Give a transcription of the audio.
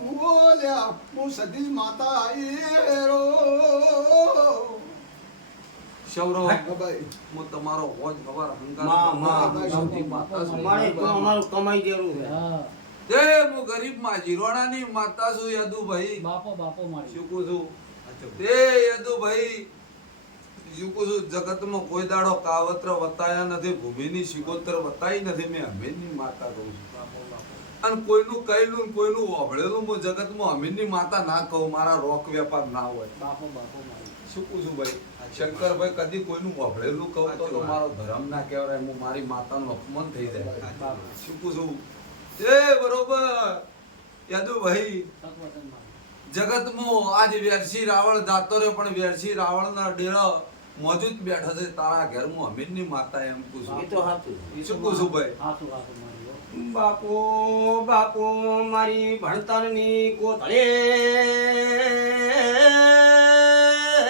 બોલ્યા હું સતી માતા આયરો શૌરવ ભાઈ હું તમારો હોજ ખબર અમારું કમાઈ ગયેલું છે. એ હું ગરીબ માં જીરોણાની માતા છું યદુભાઈ બાપો મારી શીખું છું તે યદુભાઈ શીખું છું જગતમાં કોઈ દાડો કાવત્ર વતાયા નથી ભૂમિની શિકોતર વતાઈ નથી મેં અમીરની માતા કહું છું અને કોઈનું કહેલું ને કોઈનું ઓભળેલું હું જગતમાં અમીરની માતા ના કહું મારા રોક વેપાર ના હોય બાપો મારી શીખું છું ભાઈ શંકરભાઈ કદી કોઈનું ઓભળેલું કહું તો મારો ધર્મ ના કહેવાય હું મારી માતાનું અપમાન થઈ જાય શીખું છું એ બરોબર યદુભાઈ જગતમાં આજ વેરસી રાવણ જાતો રહ્યો પણ વેરસી રાવણના ડેરો મોજૂદ બેઠો છે તારા ઘરમાં અમીરની માતા એમ પૂછું એ તો સાચું. શું પૂછું ભાઈ હાથું મારી બાપો મારી ભણતરની કોથળે